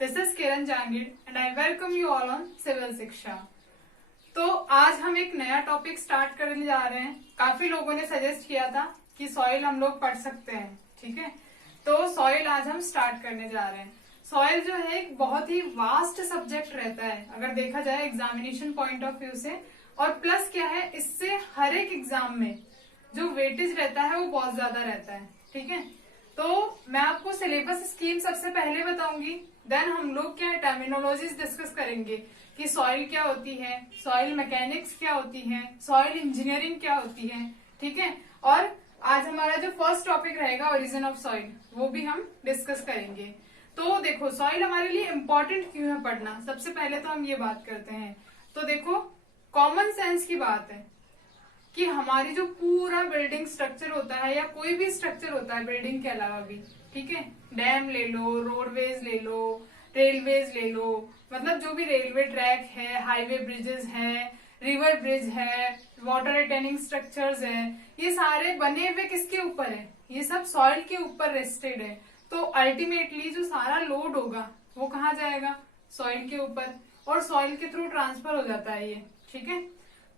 This is Kiran Jangir and I welcome you all on civil Shiksha. तो आज हम एक नया टॉपिक स्टार्ट करने जा रहे हैं। काफी लोगों ने सजेस्ट किया था कि सॉइल हम लोग पढ़ सकते हैं, ठीक है। तो सॉइल आज हम स्टार्ट करने जा रहे हैं। सॉइल जो है एक बहुत ही वास्ट सब्जेक्ट रहता है अगर देखा जाए एग्जामिनेशन पॉइंट ऑफ व्यू से, और प्लस क्या है, इससे हर एक एग्जाम में जो वेटेज रहता है वो बहुत ज्यादा रहता है, ठीक है। तो मैं आपको सिलेबस स्कीम सबसे पहले बताऊंगी, देन हम लोग क्या टर्मिनोलॉजीज डिस्कस करेंगे कि सॉइल क्या होती है, सॉइल मैकेनिक्स क्या होती है, सॉइल इंजीनियरिंग क्या होती है, ठीक है। और आज हमारा जो फर्स्ट टॉपिक रहेगा ओरिजिन ऑफ सॉइल, वो भी हम डिस्कस करेंगे। तो देखो सॉइल हमारे लिए इम्पोर्टेंट क्यों है पढ़ना, सबसे पहले तो हम ये बात करते हैं। तो देखो कॉमन सेंस की बात है कि हमारी जो पूरा बिल्डिंग स्ट्रक्चर होता है या कोई भी स्ट्रक्चर होता है बिल्डिंग के अलावा भी, ठीक है, डैम ले लो, रोडवेज ले लो, रेलवेज ले लो, मतलब जो भी रेलवे ट्रैक है, हाईवे ब्रिजेस है, रिवर ब्रिज है, वाटर रिटेनिंग स्ट्रक्चर्स है, ये सारे बने हुए किसके ऊपर है, ये सब सॉइल के ऊपर रेस्टेड है। तो अल्टीमेटली जो सारा लोड होगा वो कहाँ जाएगा, सॉइल के ऊपर, और सॉइल के थ्रू ट्रांसफर हो जाता है ये, ठीक है।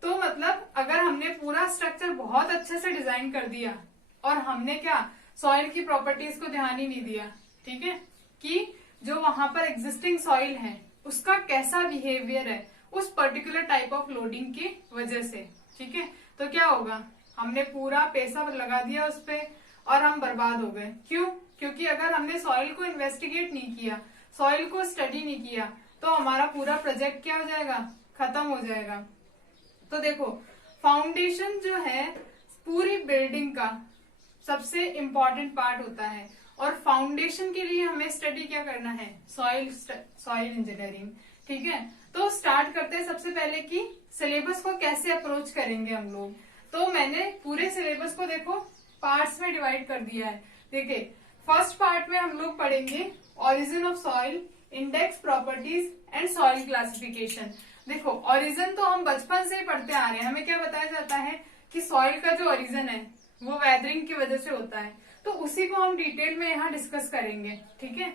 तो मतलब अगर हमने पूरा स्ट्रक्चर बहुत अच्छे से डिजाइन कर दिया और हमने क्या सॉइल की प्रॉपर्टीज को ध्यान ही नहीं दिया, ठीक है, कि जो वहां पर एग्जिस्टिंग सॉइल है उसका कैसा बिहेवियर है उस पर्टिकुलर टाइप ऑफ लोडिंग की वजह से, ठीक है, तो क्या होगा, हमने पूरा पैसा लगा दिया उस पे और हम बर्बाद हो गए। क्यों? क्योंकि अगर हमने सॉइल को इन्वेस्टिगेट नहीं किया, सॉइल को स्टडी नहीं किया, तो हमारा पूरा प्रोजेक्ट क्या हो जाएगा, खत्म हो जाएगा। तो देखो फाउंडेशन जो है पूरी बिल्डिंग का सबसे इम्पोर्टेंट पार्ट होता है, और फाउंडेशन के लिए हमें स्टडी क्या करना है, सॉइल इंजीनियरिंग, ठीक है। तो स्टार्ट करते हैं सबसे पहले कि सिलेबस को कैसे अप्रोच करेंगे हम लोग। तो मैंने पूरे सिलेबस को देखो पार्ट्स में डिवाइड कर दिया है। देखिए फर्स्ट पार्ट में हम लोग पढ़ेंगे origin of soil, index, properties and soil classification. देखो ओरिजिन तो हम बचपन से ही पढ़ते आ रहे हैं, हमें क्या बताया जाता है कि सॉइल का जो ओरिजिन है वो वेदरिंग की वजह से होता है, तो उसी को हम डिटेल में यहाँ डिस्कस करेंगे, ठीक है।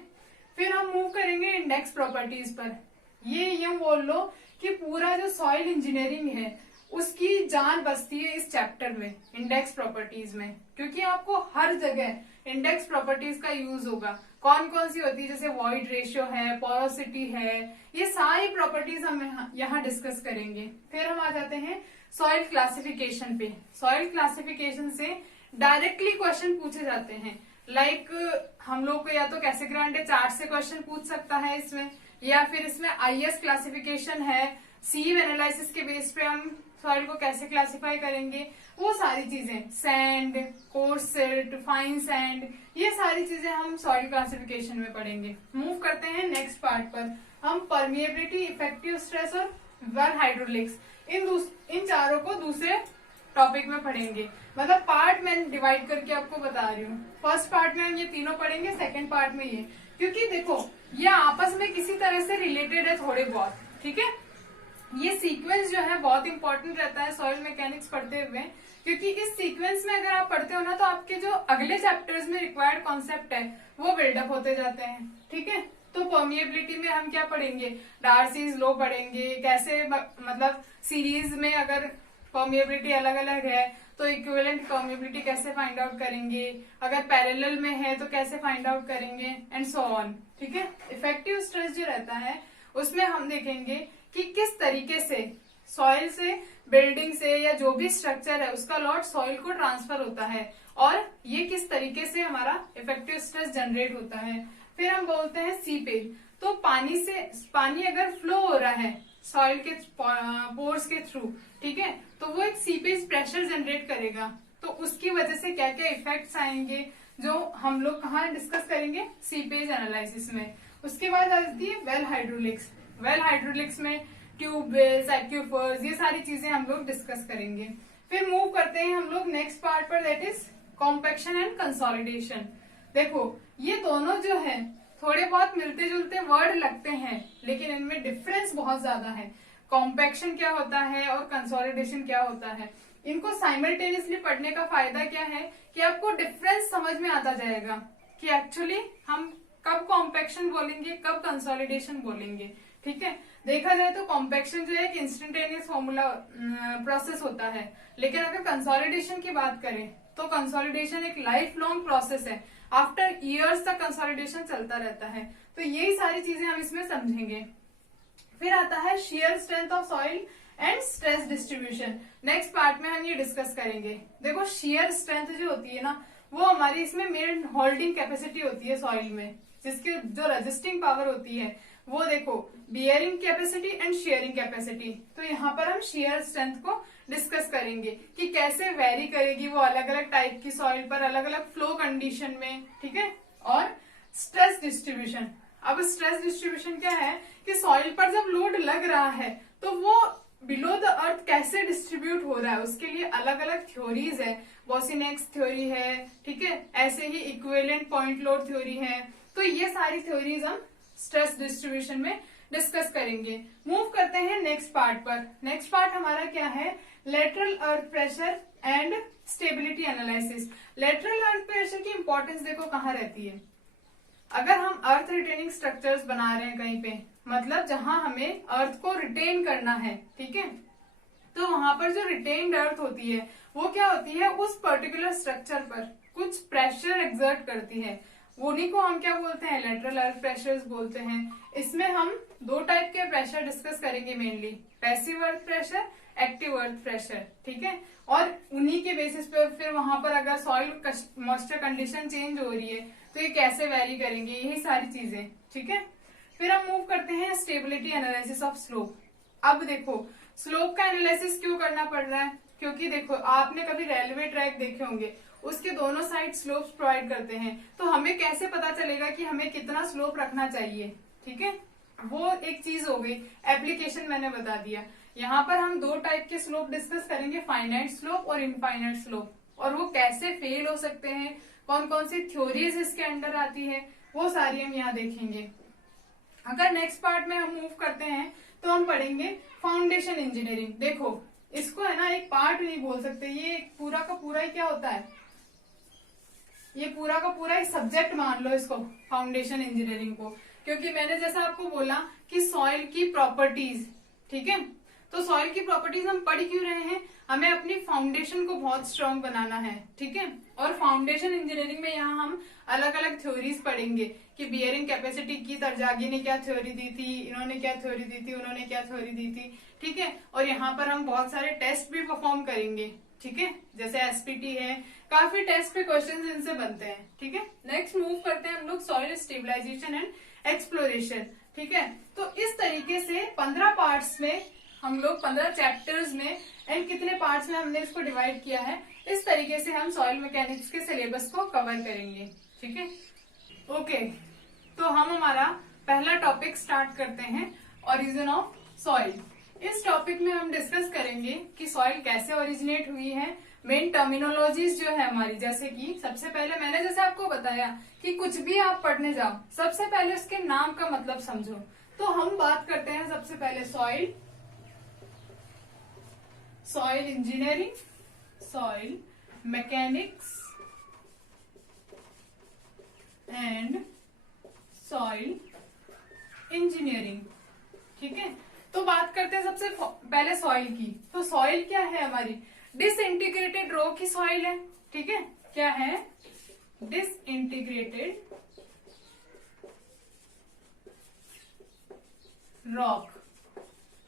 फिर हम मूव करेंगे इंडेक्स प्रॉपर्टीज पर। ये बोल लो कि पूरा जो सॉइल इंजीनियरिंग है उसकी जान बसती है इस चैप्टर में, इंडेक्स प्रॉपर्टीज में, क्योंकि आपको हर जगह इंडेक्स प्रॉपर्टीज का यूज होगा। कौन कौन सी होती है, जैसे वॉइड रेशियो है, पोरोसिटी है, ये सारी प्रॉपर्टीज हम यहाँ डिस्कस करेंगे। फिर हम आ जाते हैं सॉइल क्लासिफिकेशन पे। सॉइल क्लासिफिकेशन से डायरेक्टली क्वेश्चन पूछे जाते हैं, लाइक हम लोग को या तो कैसेग्रांडे चार्ट से क्वेश्चन पूछ सकता है इसमें, या फिर इसमें आईएस क्लासिफिकेशन है, सीव एनालिसिस के बेस पे हम सॉइल को कैसे क्लासिफाई करेंगे, वो सारी चीजें, sand, course silt, fine sand, ये सारी चीजें हम सॉइल क्लासिफिकेशन में पढ़ेंगे। मूव करते हैं नेक्स्ट पार्ट पर। हम परमिएबिलिटी, इफेक्टिव स्ट्रेस और वेल हाइड्रोलिक्स, इन चारों को दूसरे टॉपिक में पढ़ेंगे। मतलब पार्ट में डिवाइड करके आपको बता रही हूँ। फर्स्ट पार्ट में हम ये तीनों पढ़ेंगे, सेकेंड पार्ट में ये, क्योंकि देखो ये आपस में किसी तरह से रिलेटेड है थोड़े बहुत, ठीक है। ये सीक्वेंस जो है बहुत इंपॉर्टेंट रहता है सॉइल मैकेनिक्स पढ़ते हुए, क्योंकि इस सीक्वेंस में अगर आप पढ़ते हो ना तो आपके जो अगले चैप्टर्स में रिक्वायर्ड कॉन्सेप्ट है वो बिल्डअप होते जाते हैं, ठीक है। तो परमिएबिलिटी में हम क्या पढ़ेंगे, डार्सीज लॉ पढ़ेंगे, कैसे मतलब सीरीज में अगर परमिएबिलिटी अलग अलग है तो इक्विवेलेंट परमिएबिलिटी कैसे फाइंड आउट करेंगे, अगर पैरेलल में है तो कैसे फाइंड आउट करेंगे, एंड सो ऑन, ठीक है। इफेक्टिव स्ट्रेस जो रहता है उसमें हम देखेंगे कि किस तरीके से सॉइल से, बिल्डिंग से या जो भी स्ट्रक्चर है उसका लोड सॉइल को ट्रांसफर होता है, और ये किस तरीके से हमारा इफेक्टिव स्ट्रेस जनरेट होता है। फिर हम बोलते हैं सीपेज। तो पानी अगर फ्लो हो रहा है सॉइल के पोर्स के थ्रू, ठीक है, तो वो एक सीपेज प्रेशर जनरेट करेगा, तो उसकी वजह से क्या क्या इफेक्ट्स आएंगे जो हम लोग कहाँ डिस्कस करेंगे, सीपेज एनालिसिस में। उसके बाद आती है वेल हाइड्रोलिक्स। वेल हाइड्रोलिक्स में ट्यूबवेल्स, एक्यूफर्स, ये सारी चीजें हम लोग डिस्कस करेंगे। फिर मूव करते हैं हम लोग नेक्स्ट पार्ट पर, that is compaction and consolidation. देखो ये दोनों जो है थोड़े बहुत मिलते जुलते वर्ड लगते हैं, लेकिन इनमें डिफरेंस बहुत ज्यादा है। कॉम्पैक्शन क्या होता है और कंसोलिडेशन क्या होता है, इनको साइमल्टेनियसली पढ़ने का फायदा क्या है कि आपको डिफरेंस समझ में आता जाएगा कि एक्चुअली हम कब कॉम्पैक्शन बोलेंगे, कब कंसोलिडेशन बोलेंगे। ठीक है, देखा जाए तो कॉम्पैक्शन जो है एक इंस्टेंटेनियस फॉर्मूला प्रोसेस होता है, लेकिन अगर कंसोलिडेशन की बात करें तो कंसोलिडेशन एक लाइफ लॉन्ग प्रोसेस है। आफ्टर ईयर्स तक कंसोलिडेशन चलता रहता है। तो यही सारी चीजें हम इसमें समझेंगे। फिर आता है shear strength of soil and stress distribution. Next part में हम ये डिस्कस करेंगे। देखो शेयर स्ट्रेंथ जो होती है ना, वो हमारी इसमें मेन होल्डिंग कैपेसिटी होती है सॉइल में, जिसकी जो रजिस्टिंग पावर होती है वो देखो bearing capacity and sharing capacity. तो यहाँ पर हम शेयर स्ट्रेंथ को डिस्कस करेंगे कि कैसे वेरी करेगी वो अलग अलग टाइप की सॉइल पर, अलग अलग फ्लो कंडीशन में। ठीक है, और स्ट्रेस डिस्ट्रीब्यूशन। अब स्ट्रेस डिस्ट्रीब्यूशन क्या है कि सॉइल पर जब लोड लग रहा है तो वो बिलो द अर्थ कैसे डिस्ट्रीब्यूट हो रहा है, उसके लिए अलग अलग थ्योरीज है। बोसिनेक्स थ्योरी है, ठीक है, ऐसे ही इक्विवेलेंट पॉइंट लोड थ्योरी है। तो ये सारी थ्योरीज हम स्ट्रेस डिस्ट्रीब्यूशन में डिस्कस करेंगे। मूव करते हैं नेक्स्ट पार्ट पर। नेक्स्ट पार्ट हमारा क्या है, lateral earth pressure and stability analysis. Lateral earth pressure की इंपॉर्टेंस देखो कहाँ रहती है। अगर हम अर्थ रिटेनिंग स्ट्रक्चर्स बना रहे हैं कहीं पे, मतलब जहां हमें अर्थ को रिटेन करना है, ठीक है, तो वहां पर जो रिटेन्ड अर्थ होती है वो क्या होती है, उस पर्टिकुलर स्ट्रक्चर पर कुछ प्रेशर एक्सर्ट करती है। उन्हीं को हम क्या बोलते हैं, लेटरल अर्थ प्रेशर्स बोलते हैं। इसमें हम दो टाइप के प्रेशर डिस्कस करेंगे mainly, passive earth pressure, active earth pressure. ठीक है, और उन्हीं के बेसिस पे फिर वहां पर अगर सॉइल मॉइस्चर कंडीशन चेंज हो रही है तो ये कैसे वैरी करेंगे, यही सारी चीजें। ठीक है, फिर हम मूव करते हैं स्टेबिलिटी एनालिसिस ऑफ स्लोप। अब देखो स्लोप का एनालिसिस क्यों करना पड़ रहा है, क्योंकि देखो आपने कभी रेलवे ट्रैक देखे होंगे, उसके दोनों साइड स्लोप्स प्रोवाइड करते हैं। तो हमें कैसे पता चलेगा कि हमें कितना स्लोप रखना चाहिए। ठीक है, वो एक चीज हो गई। एप्लीकेशन मैंने बता दिया। यहाँ पर हम दो टाइप के स्लोप डिस्कस करेंगे, फाइनाइट स्लोप और इनफाइनाइट स्लोप, और वो कैसे फेल हो सकते हैं, कौन कौन सी थ्योरीज इसके अंडर आती है, वो सारी हम यहाँ देखेंगे। अगर नेक्स्ट पार्ट में हम मूव करते हैं तो हम पढ़ेंगे फाउंडेशन इंजीनियरिंग। देखो इसको है ना एक पार्ट नहीं बोल सकते, ये पूरा का पूरा ही क्या होता है, ये पूरा का पूरा एक सब्जेक्ट मान लो इसको, फाउंडेशन इंजीनियरिंग को। क्योंकि मैंने जैसा आपको बोला कि सॉइल की प्रॉपर्टीज, ठीक है, तो सॉइल की प्रॉपर्टीज हम पढ़ क्यों रहे हैं, हमें अपनी फाउंडेशन को बहुत स्ट्रांग बनाना है। ठीक है, और फाउंडेशन इंजीनियरिंग में यहाँ हम अलग अलग थ्योरीज पढ़ेंगे कि बियरिंग कैपेसिटी की तरजागी ने क्या थ्योरी दी थी, इन्होंने क्या थ्योरी दी थी, उन्होंने क्या थ्योरी दी थी। ठीक है, और यहाँ पर हम बहुत सारे टेस्ट भी परफॉर्म करेंगे। ठीक है, जैसे एसपीटी है, काफी टेस्ट पे क्वेश्चंस इनसे बनते हैं। ठीक है, नेक्स्ट मूव करते हैं हम लोग सॉइल स्टेबलाइजेशन एंड एक्सप्लोरेशन। ठीक है, तो इस तरीके से 15 पार्ट्स में हम लोग 15 चैप्टर्स में एंड कितने पार्ट्स में हमने इसको डिवाइड किया है, इस तरीके से हम सॉइल मैकेनिक्स के सिलेबस को कवर करेंगे। ठीक है, ओके, तो हम हमारा पहला टॉपिक स्टार्ट करते हैं, ओरिजिन ऑफ सॉइल। इस टॉपिक में हम डिस्कस करेंगे कि सॉइल कैसे ओरिजिनेट हुई है, मेन टर्मिनोलॉजीज जो है हमारी, जैसे कि सबसे पहले मैंने जैसे आपको बताया कि कुछ भी आप पढ़ने जाओ सबसे पहले उसके नाम का मतलब समझो। तो हम बात करते हैं सबसे पहले soil, soil engineering, soil mechanics and soil engineering. ठीक है, तो बात करते हैं सबसे पहले सॉइल की। तो सॉइल क्या है हमारी, डिसइंटीग्रेटेड रॉक की सॉइल है। ठीक है, क्या है, डिसइंटीग्रेटेड रॉक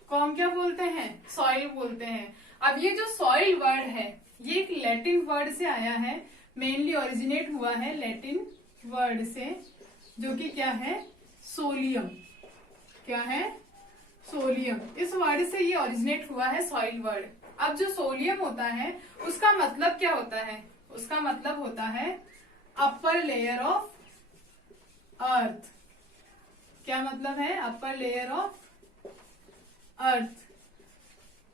को हम क्या बोलते हैं, सॉइल बोलते हैं। अब ये जो सॉइल वर्ड है ये एक लैटिन वर्ड से आया है, मेनली ओरिजिनेट हुआ है लैटिन वर्ड से, जो कि क्या है, सोलियम। क्या है, सोलियम। इस वर्ड से ये ओरिजिनेट हुआ है सॉइल वर्ड। अब जो सोलियम होता है उसका मतलब क्या होता है, उसका मतलब होता है अपर लेयर ऑफ अर्थ। क्या मतलब है, अपर लेयर ऑफ अर्थ।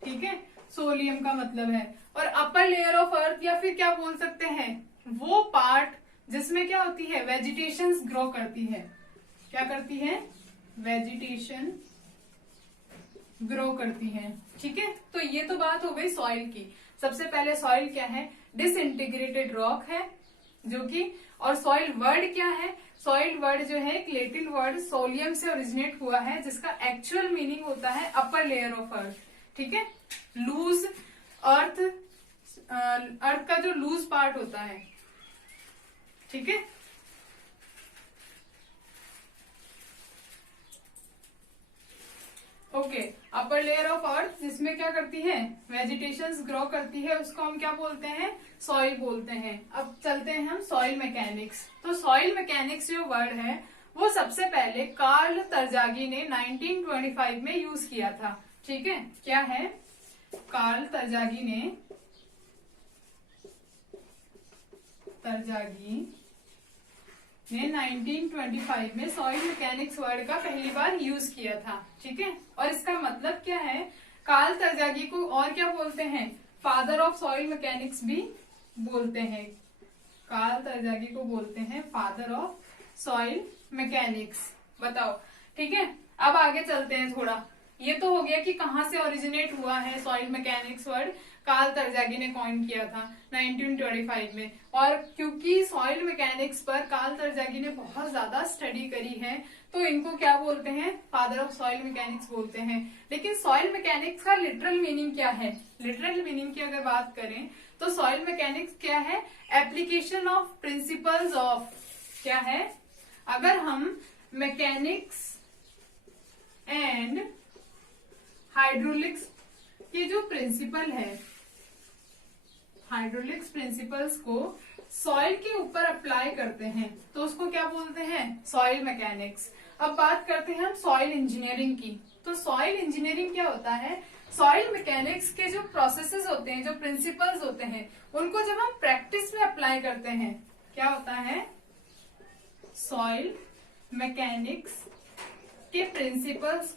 ठीक है, सोलियम का मतलब है। और अपर लेयर ऑफ अर्थ या फिर क्या बोल सकते हैं, वो पार्ट जिसमें क्या होती है, वेजिटेशन ग्रो करती है। क्या करती है, वेजिटेशन ग्रो करती है। ठीक है, तो ये तो बात हो गई सॉइल की। सबसे पहले सॉइल क्या है, डिसइंटीग्रेटेड रॉक है, जो कि और सॉइल वर्ड क्या है? सॉइल वर्ड जो है एक लैटिन वर्ड सोलियम से ओरिजिनेट हुआ है, जिसका एक्चुअल मीनिंग होता है अपर लेयर ऑफ अर्थ। ठीक है, लूज अर्थ, अर्थ का जो लूज पार्ट होता है। ठीक है, okay, upper layer of earth जिसमें क्या करती है, वेजिटेशंस ग्रो करती है, उसको हम क्या बोलते हैं? सॉइल बोलते हैं। अब चलते हैं हम सॉइल मैकेनिक्स। तो सॉइल मैकेनिक्स जो वर्ड है वो सबसे पहले कार्ल तरजागी ने 1925 में यूज किया था। ठीक है, क्या है? कार्ल तरजागी ने 1925 में सॉइल मैकेनिक्स वर्ड का पहली बार यूज किया था। ठीक है, और इसका मतलब क्या है? कार्ल तरजागी को और क्या बोलते हैं? फादर ऑफ सॉइल मैकेनिक्स भी बोलते हैं। कार्ल तरजागी को बोलते हैं फादर ऑफ सॉइल मैकेनिक्स। बताओ। ठीक है, अब आगे चलते हैं थोड़ा। ये तो हो गया कि कहाँ से ओरिजिनेट हुआ है सॉइल मैकेनिक्स वर्ड। कार्ल तरजागी ने कॉइन किया था 1925 में, और क्योंकि सॉइल मैकेनिक्स पर कार्ल तरजागी ने बहुत ज्यादा स्टडी करी है तो इनको क्या बोलते हैं? फादर ऑफ सॉइल मैकेनिक्स बोलते हैं। लेकिन सॉइल मैकेनिक्स का लिटरल मीनिंग क्या है? लिटरल मीनिंग की अगर बात करें तो सॉइल मैकेनिक्स क्या है? एप्लीकेशन ऑफ प्रिंसिपल्स ऑफ, क्या है? अगर हम मैकेनिक्स एंड हाइड्रोलिक्स के जो प्रिंसिपल है, हाइड्रोलिक्स प्रिंसिपल्स को सॉइल के ऊपर अप्लाई करते हैं तो उसको क्या बोलते हैं? Soil mechanics. अब बात करते हैं हम सॉइल इंजीनियरिंग की। तो सॉइल इंजीनियरिंग क्या होता है? सॉइल मैकेनिक्स के जो प्रोसेसेस होते हैं, जो प्रिंसिपल्स होते हैं, उनको जब हम प्रैक्टिस में अप्लाई करते हैं, क्या होता है? सॉइल मैकेनिक्स के प्रिंसिपल्स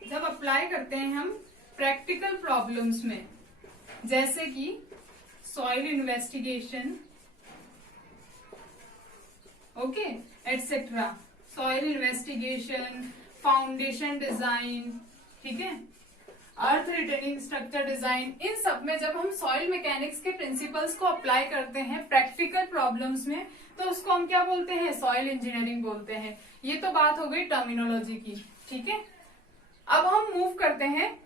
जब अप्लाई करते हैं हम प्रैक्टिकल प्रॉब्लम्स में, जैसे कि soil investigation, okay, etcetera, soil investigation, foundation design, ठीक है, अर्थ रिटेनिंग स्ट्रक्चर डिजाइन, इन सब में जब हम सॉइल मैकेनिक्स के प्रिंसिपल्स को अप्लाई करते हैं प्रैक्टिकल प्रॉब्लम्स में तो उसको हम क्या बोलते हैं? सॉइल इंजीनियरिंग बोलते हैं। ये तो बात हो गई टर्मिनोलॉजी की। ठीक है, अब हम मूव करते हैं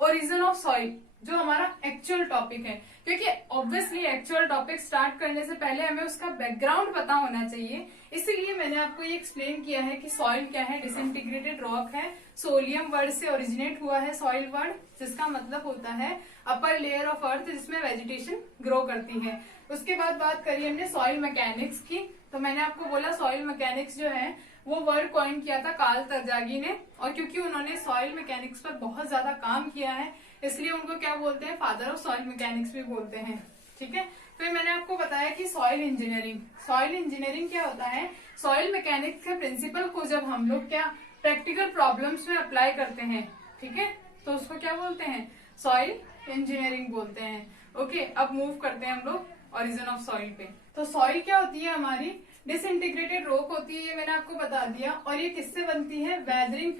ओरिजिन ऑफ सॉइल, जो हमारा एक्चुअल टॉपिक है, क्योंकि ऑब्वियसली एक्चुअल टॉपिक स्टार्ट करने से पहले हमें उसका बैकग्राउंड पता होना चाहिए। इसीलिए मैंने आपको ये एक्सप्लेन किया है कि सॉइल क्या है। डिसइंटीग्रेटेड रॉक है, सोलियम वर्ड से ओरिजिनेट हुआ है सॉइल वर्ड, जिसका मतलब होता है अपर लेयर ऑफ अर्थ जिसमें वेजिटेशन ग्रो करती है। उसके बाद बात करी हमने सॉइल मैकेनिक्स की, तो मैंने आपको बोला सॉइल मैकेनिक्स जो है वो वर्ड कॉइन किया था कार्ल तरजागी ने, और क्योंकि उन्होंने सॉइल मैकेनिक्स पर बहुत ज्यादा काम किया है इसलिए उनको क्या बोलते हैं? फादर ऑफ सॉइल मैकेनिक्स भी बोलते हैं। ठीक है, फिर मैंने आपको बताया कि सॉइल इंजीनियरिंग क्या होता है? सॉइल मैकेनिक्स के प्रिंसिपल को जब हम लोग क्या प्रैक्टिकल प्रॉब्लम्स में अप्लाई करते हैं, ठीक है, तो उसको क्या बोलते हैं? सॉइल इंजीनियरिंग बोलते हैं। ओके, अब मूव करते हैं हम लोग ओरिजिन ऑफ सॉइल पे। तो सॉइल क्या होती है? हमारी डिसइंटीग्रेटेड रॉक होती है, ये मैंने आपको बता दिया। और ये किससे बनती है? Weathering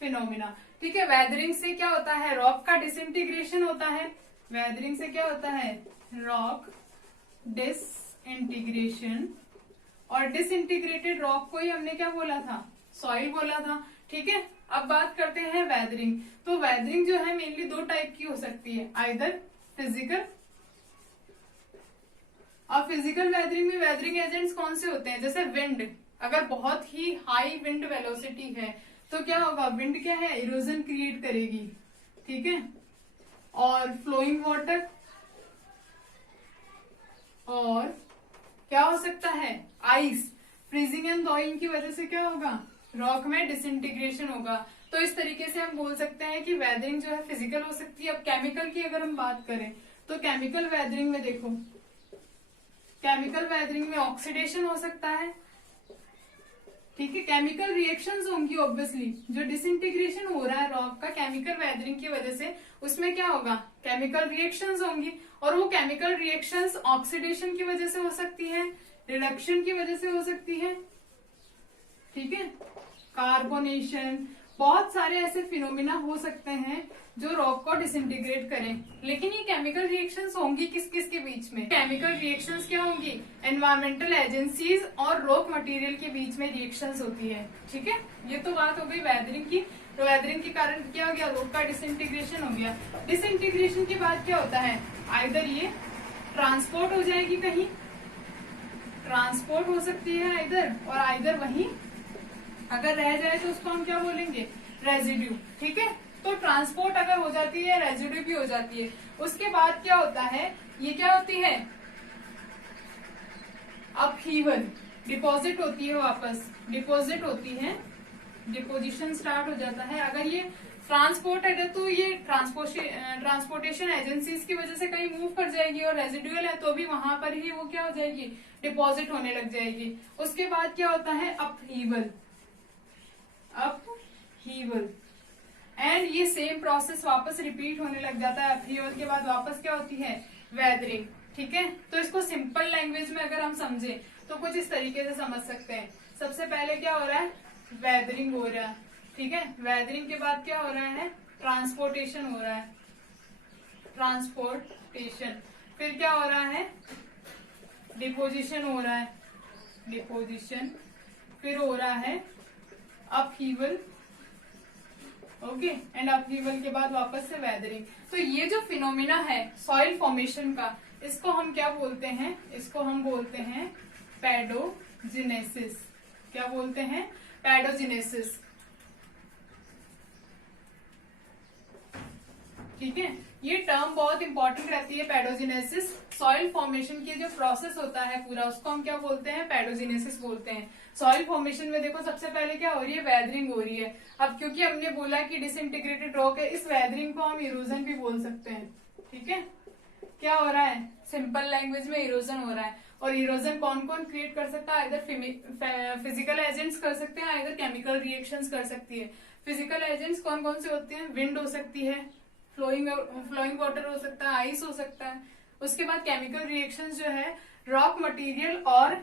phenomena. ठीक है, वेदरिंग से क्या होता है? रॉक का डिसइंटीग्रेशन होता है। वेदरिंग से क्या होता है? Rock disintegration. और डिसइंटीग्रेटेड रॉक को ही हमने क्या बोला था? सॉइल बोला था। ठीक है, अब बात करते हैं वेदरिंग। तो वेदरिंग जो है मेनली दो टाइप की हो सकती है, आइदर फिजिकल, और फिजिकल वेदरिंग में वेदरिंग एजेंट्स कौन से होते हैं? जैसे विंड, अगर बहुत ही हाई विंड वेलोसिटी है तो क्या होगा? विंड क्या है? इरोजन क्रिएट करेगी। ठीक है, और फ्लोइंग वाटर, और क्या हो सकता है? आइस, फ्रीजिंग एंड थॉइंग की वजह से क्या होगा? रॉक में डिसइंटीग्रेशन होगा। तो इस तरीके से हम बोल सकते हैं कि वेदरिंग जो है फिजिकल हो सकती है। अब केमिकल की अगर हम बात करें तो केमिकल वेदरिंग में देखो, केमिकल वेदरिंग में ऑक्सीडेशन हो सकता है। ठीक है, केमिकल रिएक्शंस होंगी ऑब्वियसली। जो डिसइंटीग्रेशन हो रहा है रॉक का केमिकल वेदरिंग की वजह से, उसमें क्या होगा? केमिकल रिएक्शंस होंगी, और वो केमिकल रिएक्शंस ऑक्सीडेशन की वजह से हो सकती है, रिडक्शन की वजह से हो सकती है। ठीक है, कार्बोनेशन, बहुत सारे ऐसे फिनोमिना हो सकते हैं जो रॉक को डिसइंटीग्रेट करें, लेकिन ये केमिकल रिएक्शंस होंगी किस किस के बीच में? केमिकल रिएक्शंस क्या होंगी? एनवायरमेंटल एजेंसीज और रॉक मटेरियल के बीच में रिएक्शंस होती है। ठीक है, ये तो बात हो गई वेदरिंग की। तो वेदरिंग के कारण क्या हो गया? रॉक का डिसइंटीग्रेशन हो गया। डिसइंटीग्रेशन के बाद क्या होता है? आइदर ये ट्रांसपोर्ट हो जाएगी, कहीं ट्रांसपोर्ट हो सकती है आइदर, और आइदर वहीं अगर रह जाए तो उसको हम क्या बोलेंगे? रेजिड्यू। ठीक है, तो ट्रांसपोर्ट अगर हो जाती है, रेजिड्यू भी हो जाती है। उसके बाद क्या होता है? ये क्या होती है? अपहीवल, डिपॉजिट होती है, वापस डिपॉजिट होती है, डिपोजिशन स्टार्ट हो जाता है। अगर ये ट्रांसपोर्ट है तो ये ट्रांसपोर्टेशन एजेंसीज की वजह से कहीं मूव कर जाएगी, और रेजिडुअल है तो भी वहां पर ही वो क्या हो जाएगी? डिपॉजिट होने लग जाएगी। उसके बाद क्या होता है? अपहीवल, अपहीवल, एंड ये सेम प्रोसेस वापस रिपीट होने लग जाता है। अपहीवल के बाद वापस क्या होती है? वेदरिंग। ठीक है, तो इसको सिंपल लैंग्वेज में अगर हम समझे तो कुछ इस तरीके से समझ सकते हैं। सबसे पहले क्या हो रहा है? वेदरिंग हो रहा है। ठीक है, वेदरिंग के बाद क्या हो रहा है? ट्रांसपोर्टेशन हो रहा है, ट्रांसपोर्टेशन। फिर क्या हो रहा है? डिपोजिशन हो रहा है, डिपोजिशन। फिर हो रहा है अपहीवल। ओके, एंड अपहीवल के बाद वापस से वेदरिंग। तो ये जो फिनोमिना है सॉइल फॉर्मेशन का, इसको हम क्या बोलते हैं? इसको हम बोलते हैं पैडोजिनेसिस। क्या बोलते हैं? पैडोजिनेसिस। ठीक है, ये टर्म बहुत इंपॉर्टेंट रहती है, पैडोजिनेसिस। सॉइल फॉर्मेशन की जो प्रोसेस होता है पूरा, उसको हम क्या बोलते हैं? पैडोजिनेसिस बोलते हैं। सॉइल फॉर्मेशन में देखो सबसे पहले क्या हो रही है? वेदरिंग हो रही है। अब क्योंकि हमने बोला कि डिसइंटीग्रेटेड रॉक है, इस वेदरिंग को हम इरोजन भी बोल सकते हैं। ठीक है, क्या हो रहा है? सिंपल लैंग्वेज में इरोजन हो रहा है। और इरोजन कौन कौन क्रिएट कर सकता है? आइदर फिजिकल एजेंट्स कर सकते हैं, आइदर केमिकल रिएक्शंस कर सकती है। फिजिकल एजेंट्स कौन कौन से होते हैं? विंड हो सकती है, फ्लोइंग वाटर हो सकता है, आइस हो सकता है। उसके बाद केमिकल रिएक्शंस जो है रॉक मटेरियल और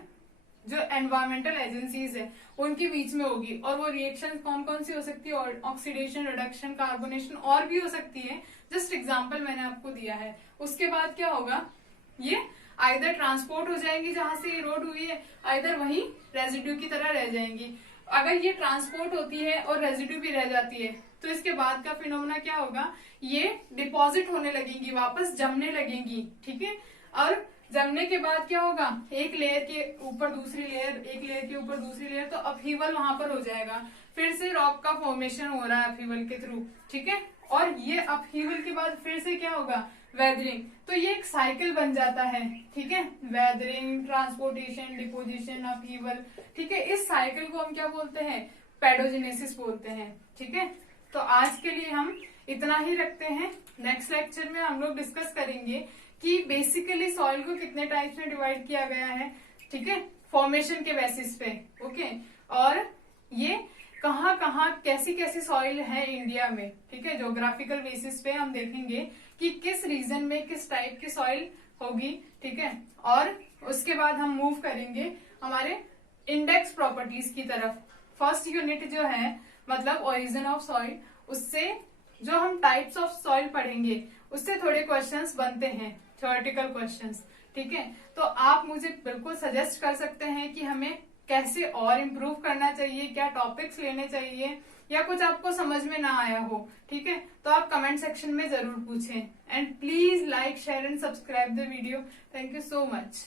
जो एनवायरमेंटल एजेंसीज है उनके बीच में होगी। और वो रिएक्शन कौन कौन सी हो सकती है? ऑक्सीडेशन, रिडक्शन, कार्बोनेशन, और भी हो सकती है। जस्ट एग्जांपल मैंने आपको दिया है। उसके बाद क्या होगा? ये आइदर ट्रांसपोर्ट हो जाएंगी जहां से इरोड हुई है, आइदर वहीं रेजिड्यू की तरह रह जाएंगी। अगर ये ट्रांसपोर्ट होती है और रेजिड्यू भी रह जाती है तो इसके बाद का फिनोमेना क्या होगा? ये डिपॉजिट होने लगेंगी, वापस जमने लगेंगी। ठीक है, और जमने के बाद क्या होगा? एक लेयर के ऊपर दूसरी लेयर, एक लेयर के ऊपर दूसरी लेयर, तो अपहीवल वहां पर हो जाएगा। फिर से रॉक का फॉर्मेशन हो रहा है अपहीवल के थ्रू। ठीक है, और ये अपहीवल के बाद फिर से क्या होगा? वेदरिंग। तो ये एक साइकिल बन जाता है। ठीक है, वेदरिंग, ट्रांसपोर्टेशन, डिपोजिशन, अपहीवल। ठीक है, इस साइकिल को हम क्या बोलते हैं? पैडोजिनेसिस बोलते हैं। ठीक है, तो आज के लिए हम इतना ही रखते हैं। नेक्स्ट लेक्चर में हम लोग डिस्कस करेंगे कि बेसिकली सॉइल को कितने टाइप्स में डिवाइड किया गया है। ठीक है, फॉर्मेशन के बेसिस पे। ओके, और ये कहाँ कहाँ कैसी कैसी सॉइल है इंडिया में। ठीक है, ज्योग्राफिकल बेसिस पे हम देखेंगे कि किस रीजन में किस टाइप की सॉइल होगी। ठीक है, और उसके बाद हम मूव करेंगे हमारे इंडेक्स प्रॉपर्टीज की तरफ। फर्स्ट यूनिट जो है मतलब ओरिजिन ऑफ सॉइल, उससे जो हम टाइप्स ऑफ सॉइल पढ़ेंगे उससे थोड़े क्वेश्चंस बनते हैं, थ्योरेटिकल क्वेश्चंस। ठीक है, तो आप मुझे बिल्कुल सजेस्ट कर सकते हैं कि हमें कैसे और इम्प्रूव करना चाहिए, क्या टॉपिक्स लेने चाहिए, या कुछ आपको समझ में ना आया हो। ठीक है, तो आप कमेंट सेक्शन में जरूर पूछें। And please like, share and subscribe the video. Thank you so much.